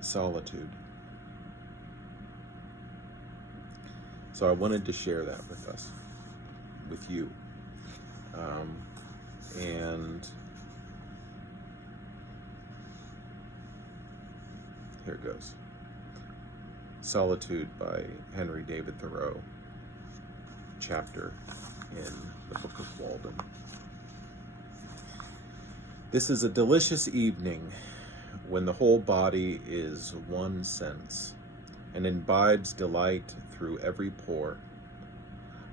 Solitude. So I wanted to share that with you. And here it goes. Solitude by Henry David Thoreau, chapter in the Book of Walden. This is a delicious evening when the whole body is one sense and imbibes delight through every pore.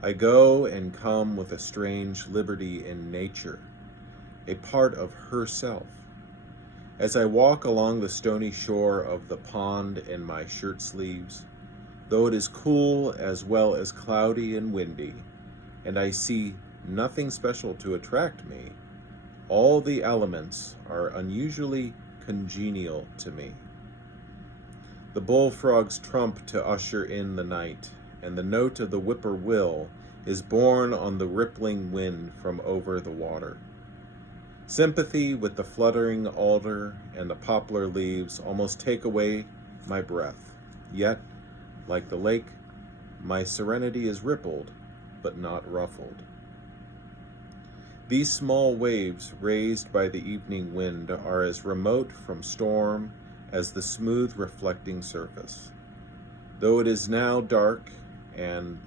I go and come with a strange liberty in nature, a part of herself. As I walk along the stony shore of the pond in my shirt sleeves, though it is cool as well as cloudy and windy, and I see nothing special to attract me, all the elements are unusually congenial to me. The bullfrogs trump to usher in the night, and the note of the whippoorwill is borne on the rippling wind from over the water. Sympathy with the fluttering alder and the poplar leaves almost take away my breath. Yet, like the lake, my serenity is rippled, but not ruffled. These small waves raised by the evening wind are as remote from storm as the smooth reflecting surface. Though it is now dark and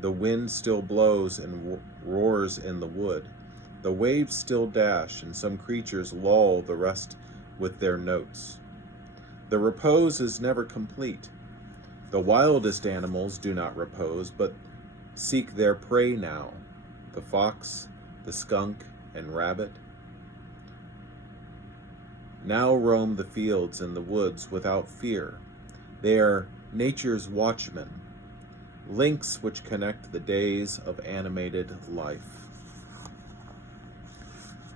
the wind still blows and roars in the wood, the waves still dash, and some creatures lull the rest with their notes. The repose is never complete. The wildest animals do not repose, but seek their prey now, the fox, the skunk, and rabbit. Now roam the fields and the woods without fear. They are nature's watchmen, links which connect the days of animated life.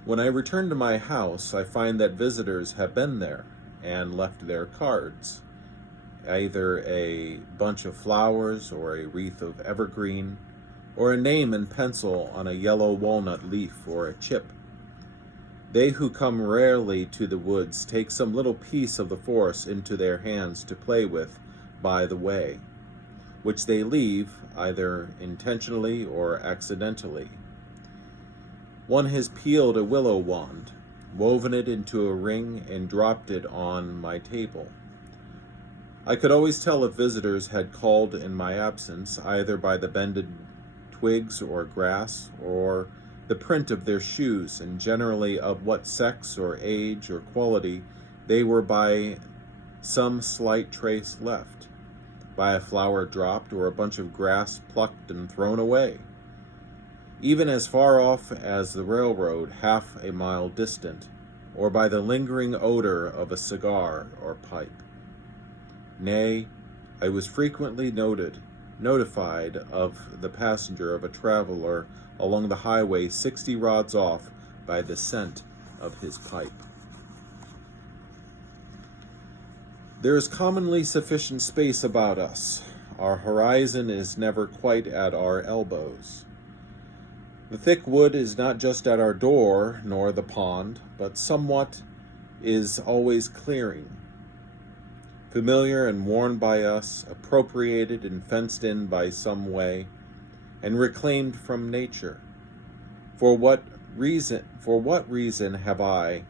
When I return to my house, I find that visitors have been there and left their cards, either a bunch of flowers or a wreath of evergreen, or a name in pencil on a yellow walnut leaf or a chip. They who come rarely to the woods take some little piece of the forest into their hands to play with by the way, which they leave either intentionally or accidentally. One has peeled a willow wand, woven it into a ring, and dropped it on my table. I could always tell if visitors had called in my absence, either by the bended twigs or grass, or the print of their shoes, and generally of what sex or age or quality they were, by some slight trace left, by a flower dropped or a bunch of grass plucked and thrown away. Even as far off as the railroad, half a mile distant, or by the lingering odor of a cigar or pipe. Nay, I was frequently notified of the passenger of a traveler along the highway 60 rods off by the scent of his pipe. There is commonly sufficient space about us. Our horizon is never quite at our elbows. The thick wood is not just at our door, nor the pond, but somewhat is always clearing, familiar and worn by us, appropriated and fenced in by some way, and reclaimed from nature. For what reason have I,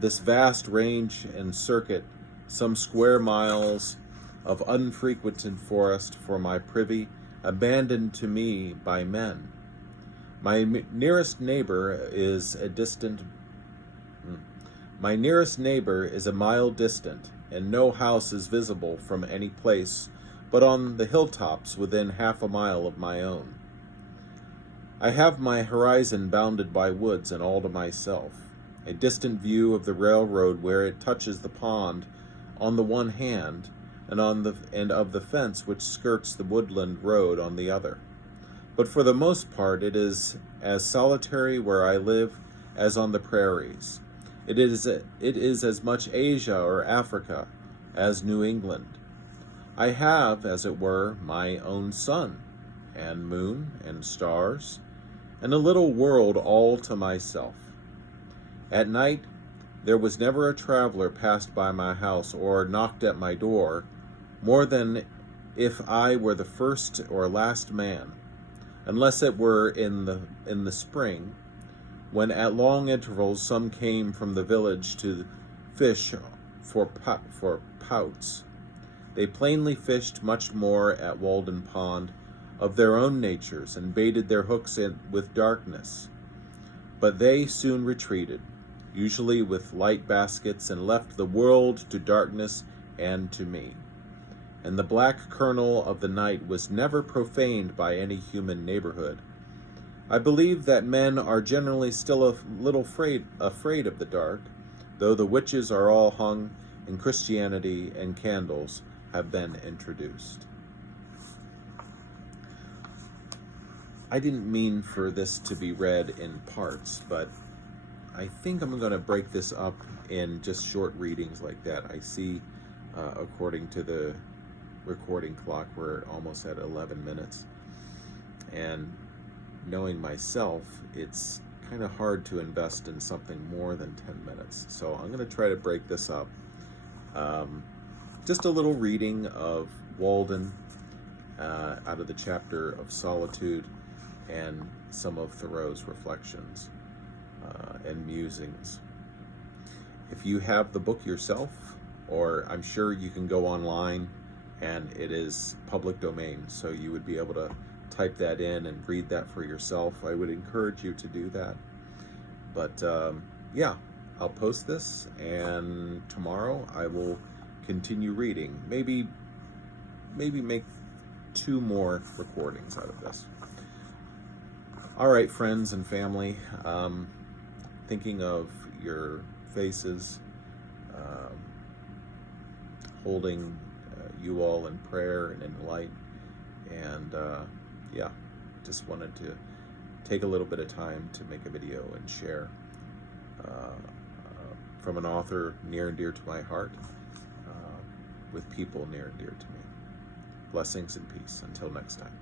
this vast range and circuit, some square miles of unfrequented forest for my privy, abandoned to me by men? My nearest neighbor is a mile distant, and no house is visible from any place but on the hilltops within half a mile of my own. I have my horizon bounded by woods and all to myself, a distant view of the railroad where it touches the pond on the one hand, and of the fence which skirts the woodland road on the other. But for the most part it is as solitary where I live as on the prairies. It is as much Asia or Africa as New England. I have, as it were, my own sun, and moon, and stars, and a little world all to myself. At night, There was never a traveler passed by my house or knocked at my door more than if I were the first or last man, unless it were in the spring, when at long intervals some came from the village to fish for pouts. They plainly fished much more at Walden Pond of their own natures, and baited their hooks with darkness. But they soon retreated, usually with light baskets, and left the world to darkness and to me. And the black kernel of the night was never profaned by any human neighborhood. I believe that men are generally still a little afraid of the dark, though the witches are all hung, and Christianity and candles have been introduced. I didn't mean for this to be read in parts, but I think I'm going to break this up in just short readings like that. I see, according to the recording clock, we're almost at 11 minutes. And knowing myself, it's kind of hard to invest in something more than 10 minutes. So I'm going to try to break this up. Just a little reading of Walden out of the chapter of Solitude, and some of Thoreau's reflections and musings. If you have the book yourself, or I'm sure you can go online, and it is public domain, so you would be able to type that in and read that for yourself. I would encourage you to do that. But yeah, I'll post this, and tomorrow I will continue reading. Maybe make 2 more recordings out of this. All right, friends and family, thinking of your faces, holding you all in prayer and in light, and yeah, just wanted to take a little bit of time to make a video and share from an author near and dear to my heart, with people near and dear to me. Blessings and peace. Until next time.